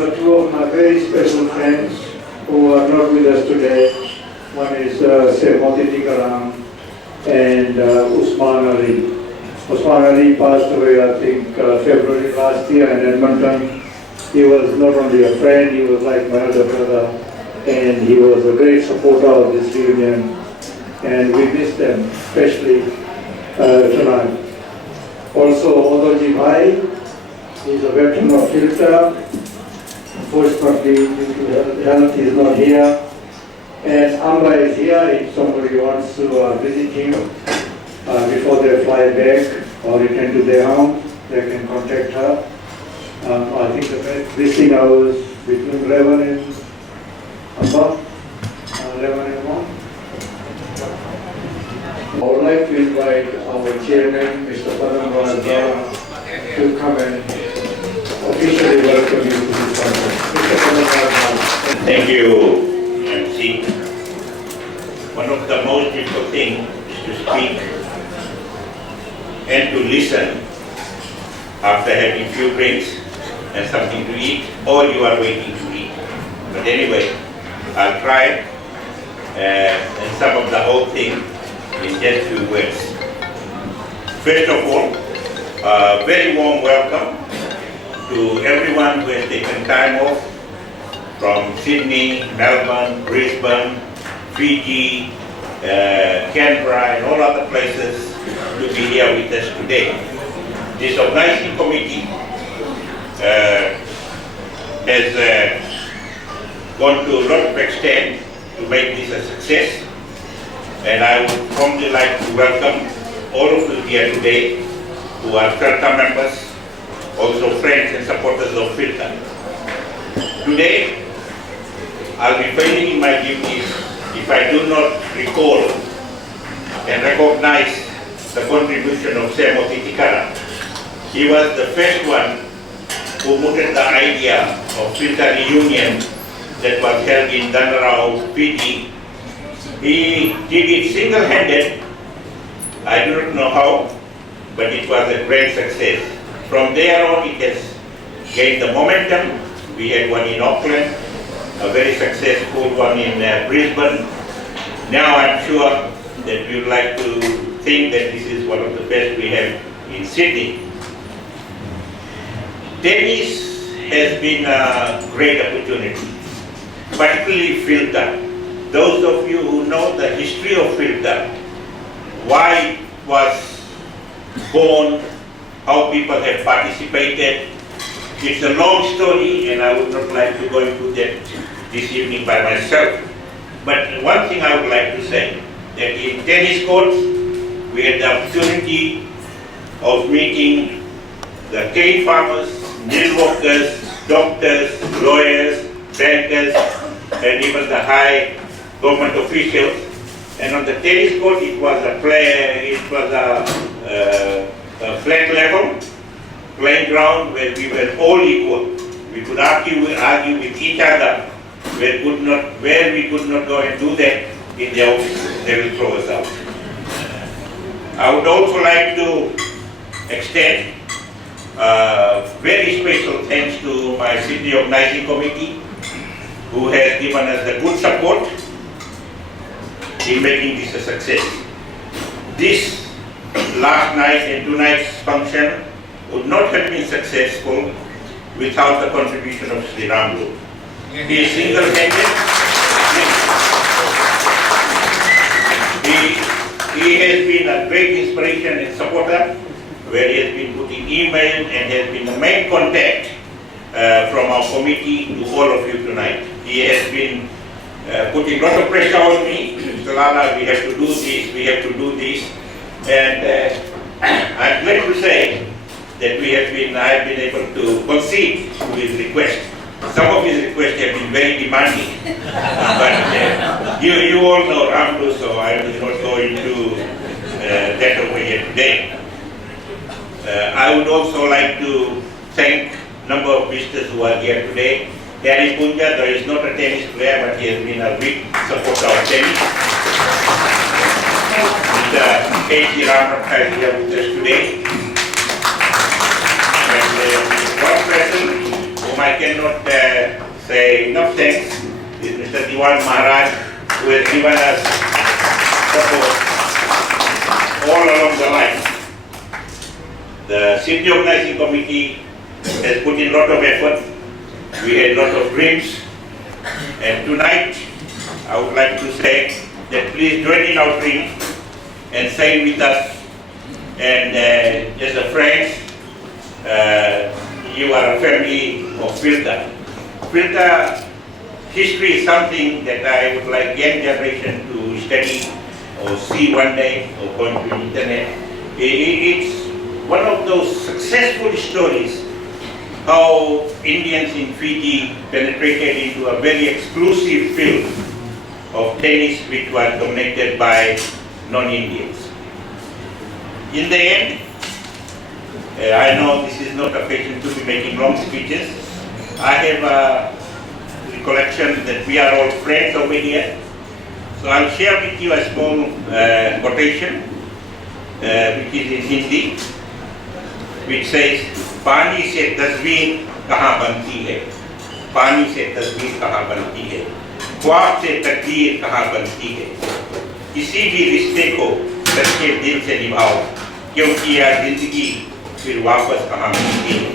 remember two of my very special friends who are not with us today. One is Sehmati Tikaram and Usman Ali. Usman Ali passed away, I think, February last year in Edmonton. He was not only a friend, he was like my elder brother, and he was a great supporter of this reunion. And we miss them, especially tonight. Also, Odoji Bhai, he's a veteran of FILTA. Unfortunately, due to health, he is not here. And Amra is here if somebody wants to visit him before they fly back or return to their home, they can contact her. I think the visiting hours between 11 and above, 11 and 1. I would like to invite our chairman, Mr. Padam Rajda, to come and officially welcome you to this conference. Mr. Padam Rajda. Thank you, MC. One of the most difficult things is to speak and to listen after having few drinks and something to eat, or you are waiting to eat. But anyway, I'll try and sum up the whole thing in just few words. First of all, a very warm welcome to everyone who has taken time off from Sydney, Melbourne, Brisbane, Fiji, Canberra, and all other places to be here with us today. This organizing committee has gone to a lot of extent to make this a success, and I would warmly like to welcome all of you here today who are FILTA members, also friends and supporters of FILTA. Today, I'll be failing in my duties if I do not recall and recognize the contribution of Sehmati Tikaram. He was the first one who mooted the idea of FILTA reunion that was held in Danarau, Fiji. He did it single-handed. I do not know how, but it was a great success. From there on, it has gained the momentum. We had one in Auckland, a very successful one in Brisbane. Now I'm sure that we would like to think that this is one of the best we have in Sydney. Tennis has been a great opportunity, particularly FILTA. Those of you who know the history of FILTA, why it was born, how people have participated, it's a long story and I would not like to go into that this evening by myself. But one thing I would like to say, that in tennis courts, we had the opportunity of meeting the cane farmers, mill workers, doctors, lawyers, bankers, and even the high government officials. And on the tennis court, it was a flat level playing ground where we were all equal. We could argue with each other where we could not go and do that in the office. They will throw us out. I would also like to extend very special thanks to my Sydney Organizing Committee, who has given us the good support in making this a success. This last night and tonight's function would not have been successful without the contribution of Sri Ramlu. He is single-handed. He has been a great inspiration and supporter, where he has been putting email and has been the main contact from our committee to all of you tonight. He has been putting a lot of pressure on me. Mr. Lala, we have to do this, we have to do this. And I'm glad to say that I have been able to concede to his request. Some of his requests have been very demanding, but you all know Ramlu, so I will not go into that over here today. I would also like to thank a number of visitors who are here today. Harry Punja, though he is not a tennis player, but he has been a big supporter of tennis. Mr. K.G. Ramanatha is here with us today. And one person whom whom I cannot say enough thanks, is Mr. Diwan Maharaj, who has given us support all along the line. The city organizing committee has put in a lot of effort. We had a lot of dreams. And tonight, I would like to say that please join in our dreams and sign with us. And as a friend, you are a family of FILTA. FILTA history is something that I would like young generation to study or see one day or go to the internet. It's one of those successful stories how Indians in Fiji penetrated into a very exclusive field of tennis which was dominated by non-Indians. In the end, I know this is not a occasion to be making long speeches. I have a recollection that we are all friends over here. So I'll share with you a small quotation which is in Hindi, which says, पानी से तस्वीर कहाँ बनती है, पानी से तस्वीर कहाँ बनती है, ख्वाब से तकदीर कहाँ बनती है, किसी भी रिश्ते को सच्चे दिल से निभाओ, क्योंकि यह जिंदगी फिर वापस कहाँ मिलती है।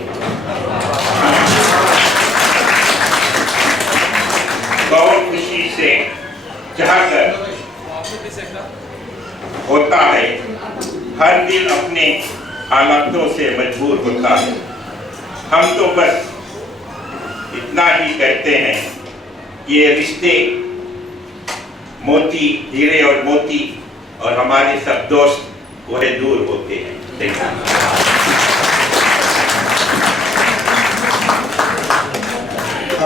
बहुत खुशी से चाहकर होता है, हर दिल अपने हालातों से मजबूर होता है। हम तो बस इतना ही कहते हैं कि ये रिश्ते मोती, हीरे और मोती, और हमारे सब दोस्त वह दूर होते हैं।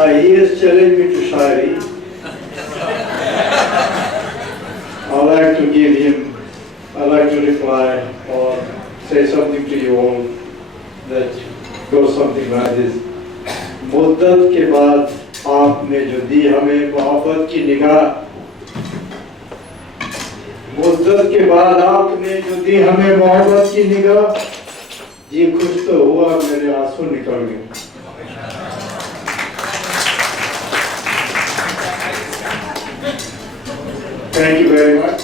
He has challenged me to Shari. I'd like to give him, I'd like to reply or say something to you all that goes something like this. मुद्दत के बाद आपने जो दी हमें मोहब्बत की निगाह, मुद्दत के बाद आपने जो दी हमें मोहब्बत की निगाह, जी खुश तो हुआ मेरे आंसू निकल गए। Thank you very much.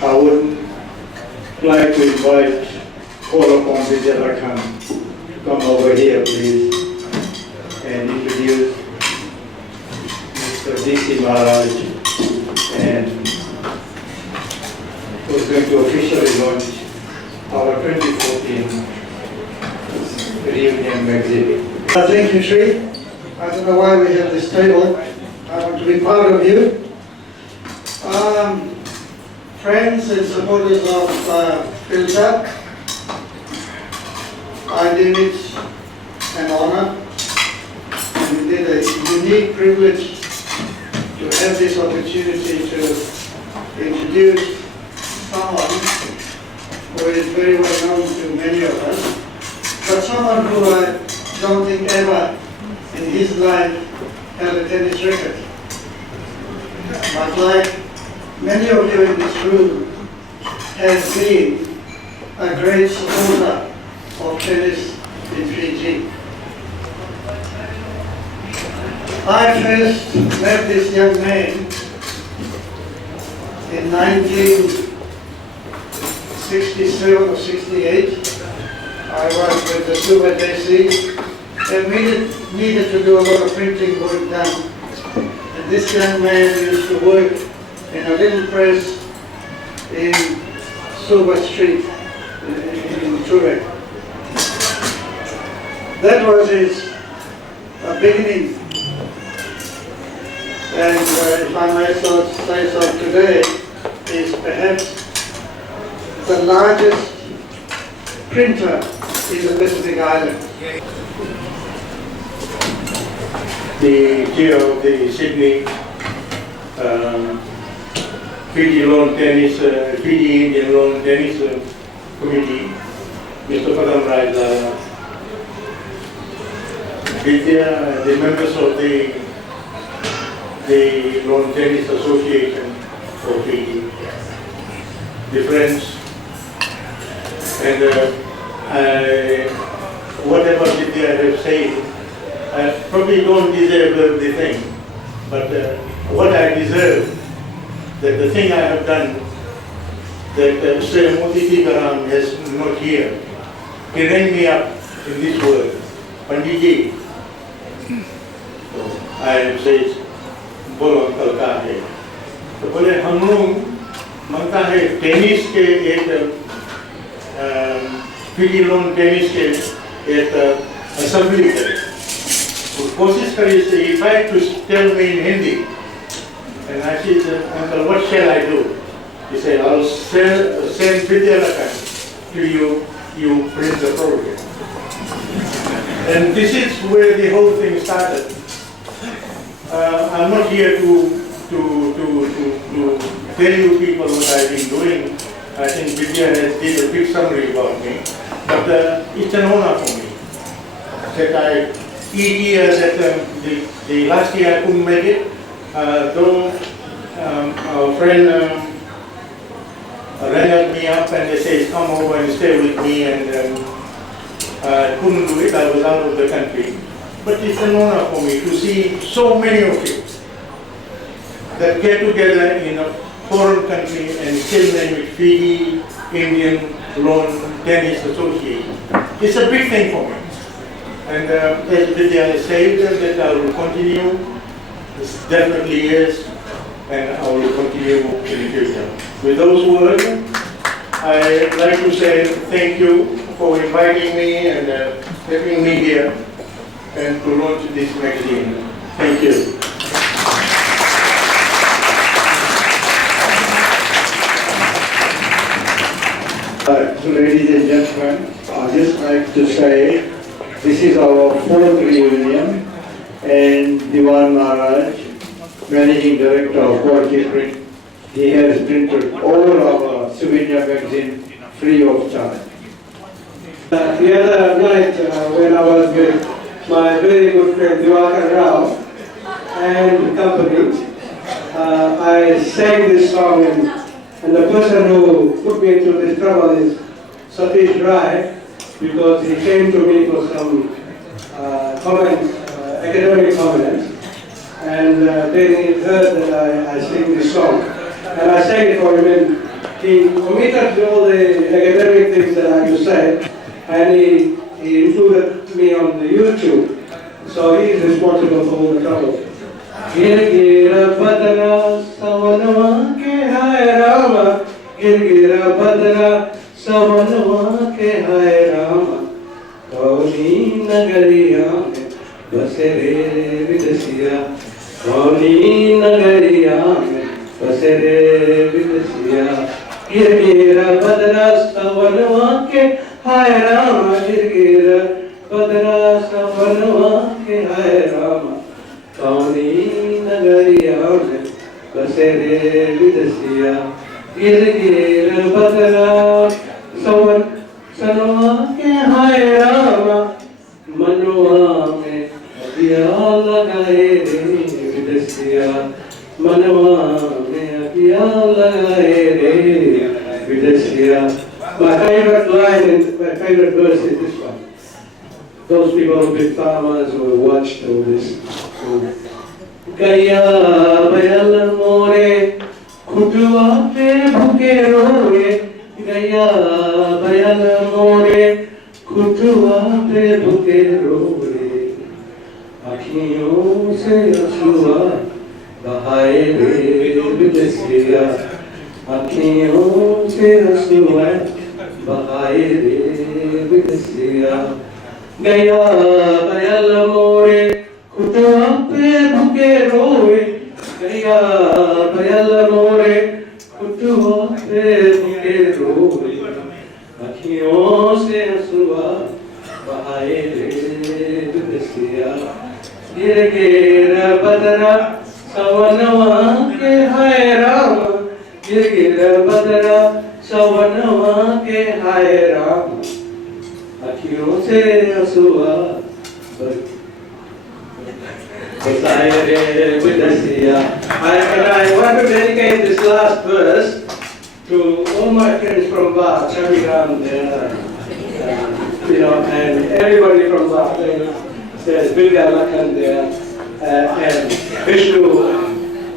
I would like to invite Kolapon Vijayarakan to come over here, please, and introduce Mr. D.C. Maharaj, and who's going to officially launch our 2014 reunion exhibit. Thank you, Sri. I don't know why we have this table. I want to be proud of you. Friends and supporters of FILTA, I deem it an honor and indeed a unique privilege to have this opportunity to introduce someone who is very well known to many of us, but someone who I don't think ever in his life held a tennis racket. But like many of you in this room have been a great supporter of tennis in Fiji. I first met this young man in 1967 or 68. I was with the Suba JC and we needed to do a lot of printing work done. And this young man used to work in a little press in Suba Street in Turek. That was his beginning. And if I may say so today, is perhaps the largest printer in the Pacific Island. The chair of the Sydney Fiji Lawn Tennis, Fiji Indian Lawn Tennis Committee, Mr. Padam Raj, Vidya, the members of the Lawn Tennis Association of Fiji, the friends And whatever Vidya have said, I probably don't deserve everything, but what I deserve, that the thing I have done, that Sri Modi Garam is not here. He rang me up in this word, Panditji. So I said, बोलो uncle का है, तो बोले हम लोग मानता है tennis के एक फ्री लोन टेनिस के एक असेंबली करें, तो कोशिश करिए से he tried to tell me in Hindi, and I said, uncle, what shall I do? He said, I'll send Vidyalaka to you, you print the program. And this is where the whole thing started. I'm not here to tell you people what I've been doing. I think Vidya has did a big summary about me, but it's an honor for me. That I eat here, that the last year I couldn't make it, though our friend rang me up and they said, come over and stay with me, and I couldn't do it, I was out of the country. But it's an honor for me to see so many of you that get together in a foreign country and still name it Fiji Indian Lawn Tennis Association. It's a big thing for me. And as Vidya has said, that I will continue, this definitely is, and I will continue in the future. With those words, I'd like to say thank you for inviting me and having me here and to launch this magazine. Thank you. Ladies and gentlemen, I'd just like to say this is our fourth reunion, and Diwan Maharaj, Managing Director of Quality Print, he has printed all our souvenir magazine free of charge. The other night when I was with my very good friend Diwakar Rao and company, I sang this song, and the person who put me into this trouble is Satish Rai, because he came to me for some comments, academic comments, and then he heard that I sing this song, and I sang it for him, and he omitted all the academic things that I used to say, and he included me on the YouTube, so he is responsible for all the trouble. Gira Badra Savanwa ke hai Rama, Gira Badra Savanwa ke hai Rama, Kauni Nagariya mein base re vidasiya, Kauni Nagariya mein base re vidasiya, Gira Badra Savanwa ke hai Rama, Gira Badra Savanwa ke hai Rama, Kauni Nagariya mein base re vidasiya, Gira Badra Savanwa ke hai Rama, Manwa mein agiya lagaye re vidasiya, Manwa mein agiya lagaye re vidasiya. My favorite line and my favorite verse is this one. Those people who've been farmers who have watched all this. Gaya bayal more, khutwa pe bhuke roye. Gaya bayal more, khutwa pe bhuke roye. Akhiyon se ashuwa bahaye re vidasiya. Akhiyon se ashuwa bahaye re vidasiya. Gaya bayal more, khutwa pe bhuke roye. Gaya bayal more, khutwa pe bhuke roye. Akhiyon se ashuwa bahaye re vidasiya. Gira Badra Savanwa ke hai Rama, Gira Badra Savanwa ke hai Rama, Akhiyon se ashuwa bahaye re vidasiya. And I want to dedicate this last verse to all my friends from Ba, Chaviram, and everybody from Ba. There's Bilga Lakan there, and Vishnu,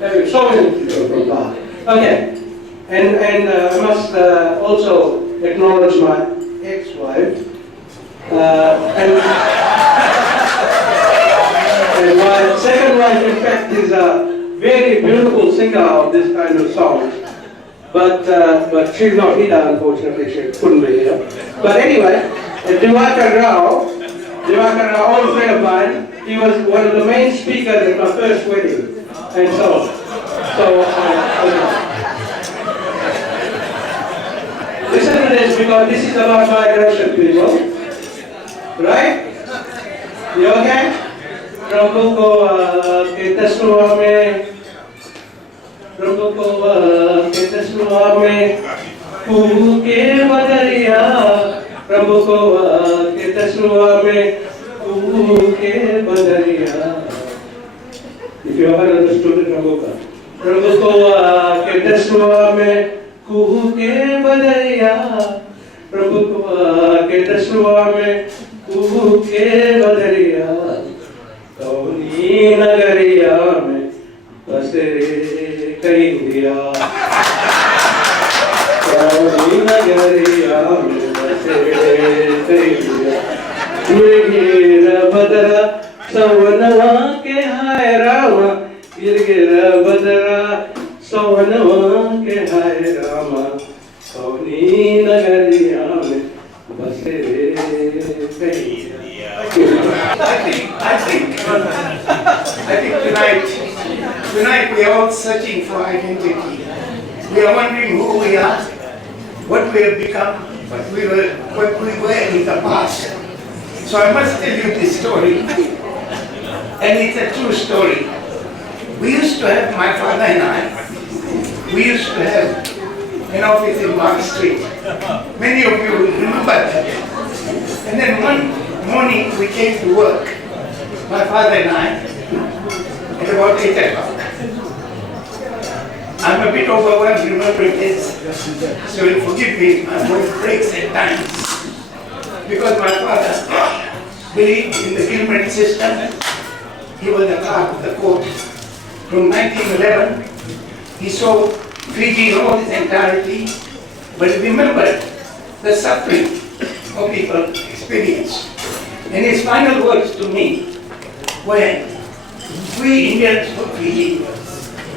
and so many people from Ba. Okay, and I must also acknowledge my ex-wife, and my second wife, in fact, is a very beautiful singer of this kind of songs. But she's not here, unfortunately. She couldn't be here. But anyway, Diwakar Rao, old friend of mine, he was one of the main speakers at my first wedding, and listen to this because this is about migration, people. Right? You okay? प्रभु को के तस्नुआ में कुहू के बदरिया प्रभु को के तस्नुआ में कुहू के बदरिया. If you haven't understood it, प्रभु को के तस्नुआ में कुहू के बदरिया प्रभु को के तस्नुआ में कुहू के बदरिया कौनी नगरिया में बसे कहीं दिया कौनी नगरिया में बसे कहीं दिया गिर बदरा सवनवा के हाय रामा गिर बदरा सवनवा के हाय रामा कौनी नगरिया में बसे कहीं I think tonight we are all searching for identity. We are wondering who we are, what we have become, what we were in the past. So I must tell you this story, and it's a true story. We used to have, my father and I, we used to have an office in Mark Street. Many of you will remember that. And then one morning we came to work, my father and I, at about 8 o'clock. I'm a bit overwhelmed remembering this, so you'll forgive me, my voice breaks at times. Because my father believed in the Gilman system. He was a clerk of the court. From 1911, he saw Fiji in all its entirety, but he remembered the suffering of people experienced. And his final words to me were, we Indians from Fiji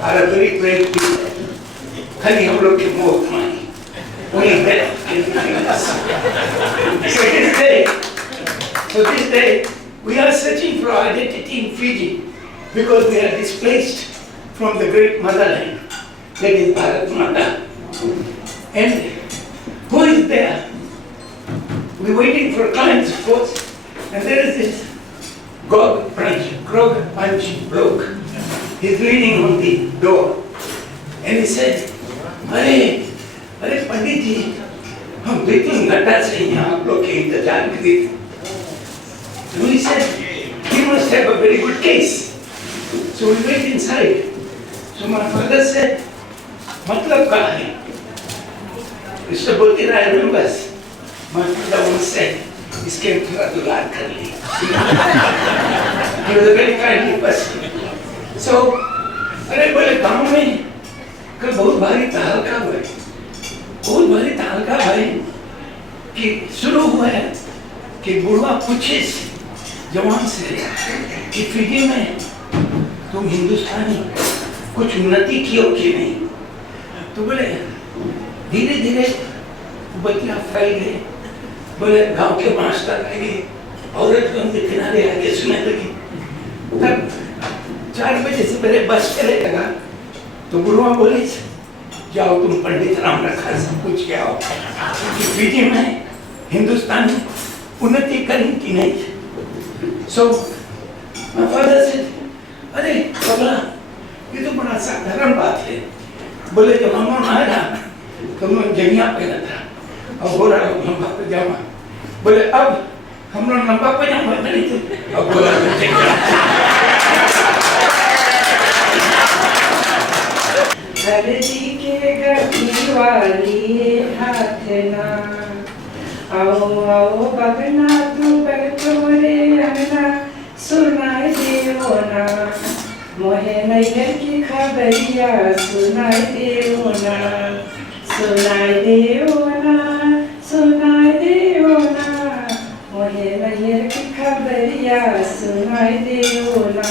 are a very brave people. Khali hum log ke moh mani. Only better can be us. So this day, we are searching for our identity in Fiji because we are displaced from the great motherland, that is Bharat Mata. And who is there? We're waiting for clients, of course, and there is this grog punch bloke. He's leaning on the door, and he said, अरे पंडित जी, हम बिल्कुल घटा से यहाँ आप लोग के इंतजार में थे. So he said, he must have a very good case. So we went inside. So my father said, मतलब क्या है? Mr. Bhutira remembers. My father once said, इसके थोड़ा दुलार कर ली. He was a very kindly person. So, अरे बोले गांव में कल बहुत भारी तहलका हुआ है. बहुत भारी तहलका भाई कि शुरू हुआ है कि बुढ़वा पूछे जवान से कि फिजी में तुम हिंदुस्तानी कुछ उन्नति की हो कि नहीं. तो बोले धीरे धीरे बतिया फैल गए. बोले गांव के मास्टर आए, औरत के किनारे आके सुनने लगी. तब 4 बजे से पहले बस चले लगा. तो बुढ़वा बोले जाओ तुम पंडित राम रखा सब कुछ क्या हो कि फिजी में हिंदुस्तान उन्नति करें कि नहीं. So my father said, अरे कबला ये तो बड़ा साधारण बात है. बोले जब हम आया तो मैं जंगिया पहना था और बोला लंबा पजामा. बोले अब हम लोग लंबा पजामा पहने थे अब बोला जंगिया. हरदी के गठी वाली हाथ ना आओ आओ बगना तू बग तोरे अंगना सुनाई देओ ना मोहे नैयर की खबरिया सुनाई देओ ना सुनाई देओ ना सुनाई देओ ना मोहे नैयर की खबरिया सुनाई देओ ना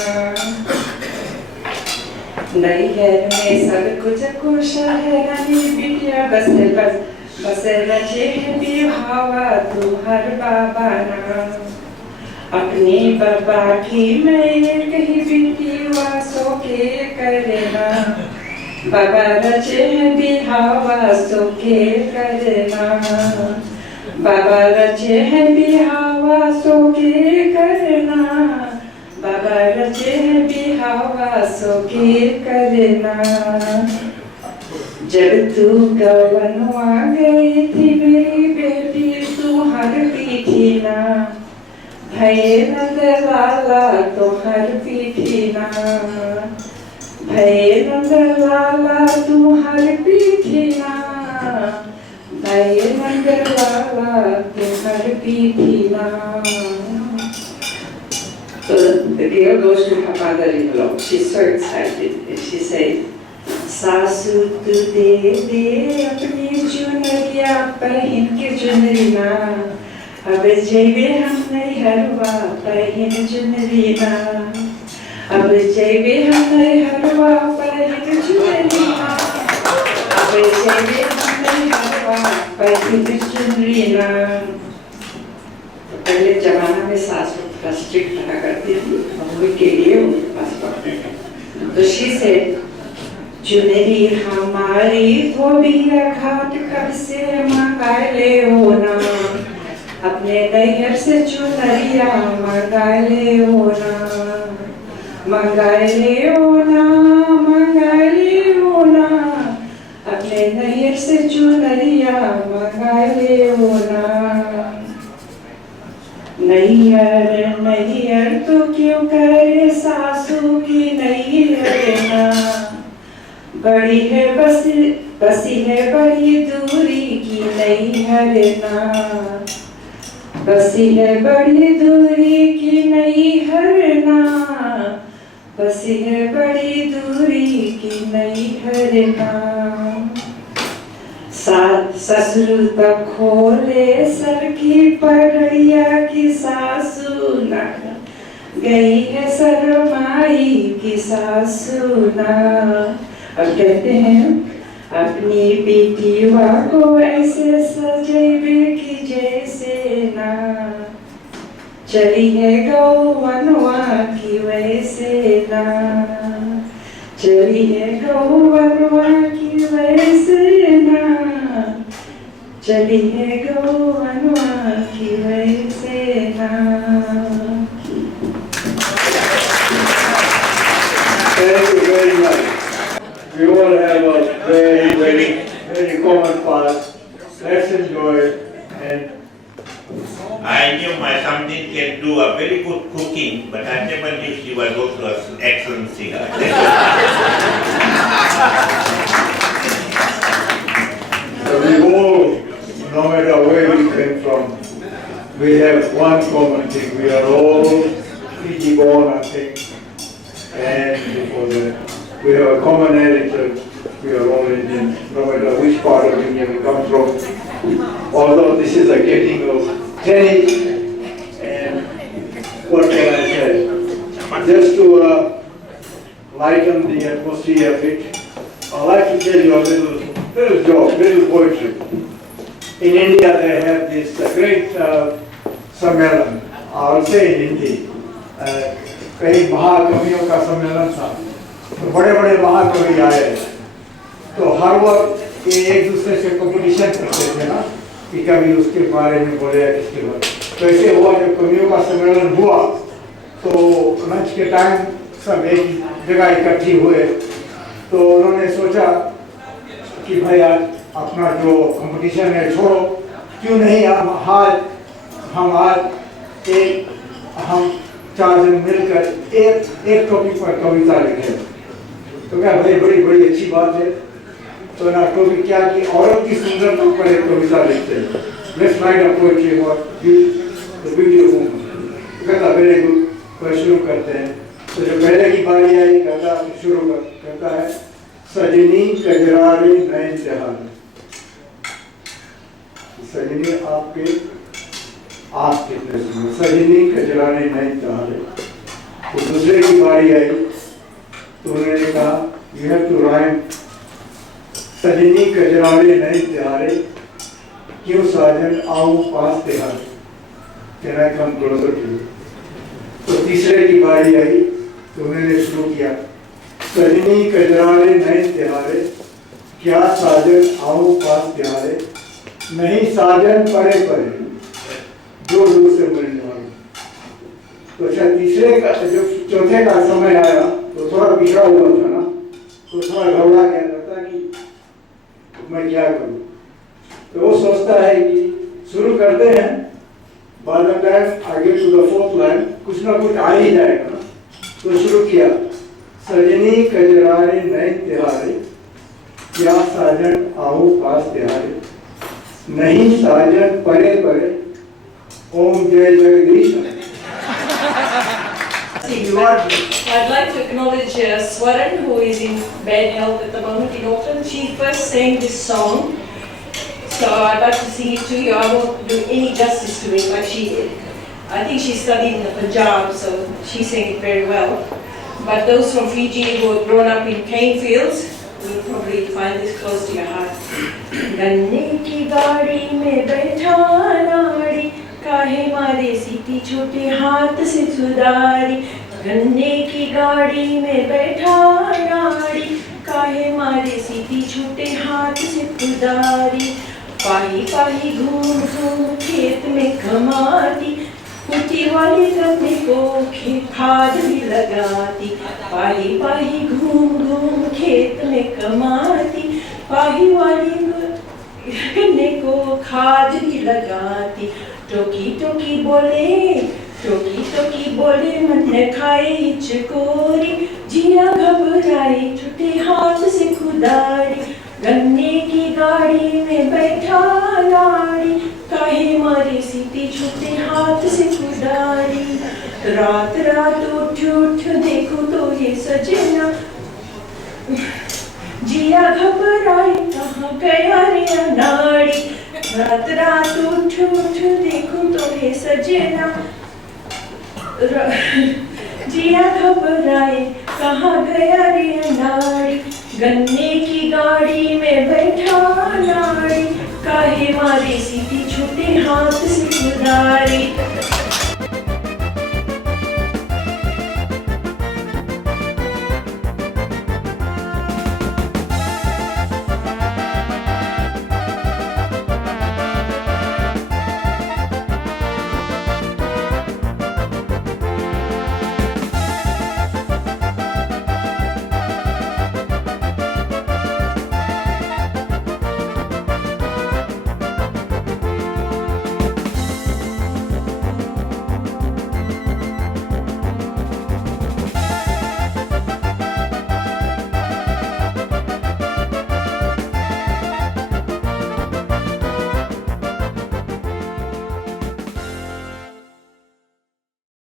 नैयर में सब कुछ कुशल है रानी बिटिया बस रचे है बिहावा तू हर बाबा ना अपने बाबा की मैं एक ही बिटी वासो के करना बाबा रचे है बिहावा सो के करना बाबा रचे है बिहावा सो के करना बाबा रचे है बिहावा सो के करना जब तू गवनवा गई थी मेरी बेटी तुम्हार पीठी ना भये नंद लाला तुम्हार पीठी ना भये नंद लाला तुम्हार पीठी ना भये नंद लाला तुम्हार पीठी ना. So the girl goes to her mother-in-law. She's so excited and she says, सासू तू दे दे अपनी चुनरिया पहन के चुनरी ना अब जैबे हम नहीं हरवा पहन चुनरी ना अब जैबे हम नहीं हरवा पहन चुनरी ना अब जैबे हम नहीं हरवा पहन चुनरी ना. पहले जमाना में सासू का स्ट्रिक्ट रहा करती थी मम्मी के लिए उनके पास पढ़ते थे तो she said चुनरी हमारी धोबिया घाट कब से मंगा ले ना अपने नैहर से चुनरिया मंगा ले ना मंगा ले ना मंगा ले ना अपने नैहर से चुनरिया मंगा ले ना. नैहर नैहर तो क्यों करे सासू की नैहर ना बड़ी है बसी है बड़ी दूरी की नैहर ना बसी है बड़ी दूरी की नैहर ना बसी है बड़ी दूरी की नैहर ना. ससुर तक खोले सर की पगड़िया की सासू ना गई है शरमाई की सासू ना. अब कहते हैं अपनी बेटीवा को ऐसे सजेबे की जैसे ना चली है गौवनवा की वैसे ना चली है गौवनवा की वैसे ना चली है गौवनवा की वैसे ना. Thank you very much. We all have a very common past. Let's enjoy it. And I knew my something can do a very good cooking, but I never knew she was also an excellent singer. so we all, no matter where we came from, we have one common thing. We are all Fiji born, I think. And before that, we have a common heritage. We are all Indian, no matter which part of India we come from. Although this is a getting of tennis, and what can I say? Just to lighten the atmosphere a bit, I'd like to tell you a little joke, little poetry. In India, they have this great सम्मेलन, I'll say in Hindi. कई महाकवियों का सम्मेलन था तो बड़े बड़े महाकवि आए तो हर वक्त ये एक दूसरे से कंपटीशन करते थे ना कि कभी उसके बारे में बोले या किसके बारे में. तो ऐसे हुआ जब कवियों का सम्मेलन हुआ तो लंच के टाइम सब एक जगह इकट्ठी हुए तो उन्होंने सोचा कि भाई आज अपना जो कंपटीशन है छोड़ो क्यों नहीं हम आज चार जन मिलकर एक टॉपिक पर कविता लिखे. तो क्या भाई बड़ी बड़ी अच्छी बात है। तो ना टॉपिक क्या कि औरत की सुंदरता पर एक कविता लिखते हैं। Let's write a poetry about the beauty of woman. कहता वेरी गुड, तो शुरू करते हैं। तो जो पहले की बारी आई कहता शुरू करता है, सजनी कजरारे नैन जहान। सजनी आपके आप कितने सुंदर, सजनी कजरारे नैन जहान। तो दूसरे की बारी आई तो उन्होंने कहा यू हैव टू राइट, सजनी कजरारे नैन तिहारे, क्यों साजन आऊं पास तिहारे, can I come closer to you. तो तीसरे की बारी आई तो उन्होंने शुरू किया, सजनी कजरारे नैन तिहारे, क्या साजन आऊं पास तिहारे, नहीं साजन परे परे, दूर दूर से मिलने वाले। तो अच्छा तीसरे का जो चौथे का समय आया तो थोड़ा पिछड़ा हुआ था ना, तो थोड़ा घबरा गया था कि मैं क्या करूं। तो वो सोचता है कि शुरू करते हैं, बाद में टाइम आगे टू द फोर्थ लाइन कुछ ना कुछ आ ही जाएगा ना। तो शुरू किया, सजनी कजरारे नैन तिहारे, क्या साजन आऊं पास तिहारे, नहीं साजन परे परे, ओम जय Jagdish. I'd like to acknowledge Swaran, who is in bad health at the moment in Auckland. She first sang this song, so I'd like to sing it to you. I won't do any justice to it, but I think she studied in the Punjab, so she sang it very well. But those from Fiji who have grown up in cane fields will probably find this close to your heart. गन्ने की गाड़ी में बैठा नाड़ी, काहे मारे सीती छोटे हाथ से सुधारी। गन्ने की गाड़ी में बैठा नाड़ी, काहे मारे सीती छोटे हाथ से सुधारी। पाही पाही घूम घूम खेत में कमाती, कुटी वाली गन्ने को खाद भी लगाती। पाही पाही घूम घूम खेत में कमाती, पाही वाली गन्ने को खाद भी लगाती। टोकी टोकी बोले मन न खाए हिचकोरी, जिया घबराई छुटे हाथ से खुदारी। गन्ने की गाड़ी में बैठा लाड़ी, काहे मारे सीती छुटे हाथ से खुदारी। रात रात उठ उठ देखो तो ये सजना, जिया घबराई कहाँ गया रे अनाड़ी। रात रात उठ उठ देखूं तो हे सजना, जिया घबराए कहाँ गया रे अनाड़ी। गन्ने की गाड़ी में बैठा नाड़ी, काहे मारे सीधी छोटे हाथ से खुदारी।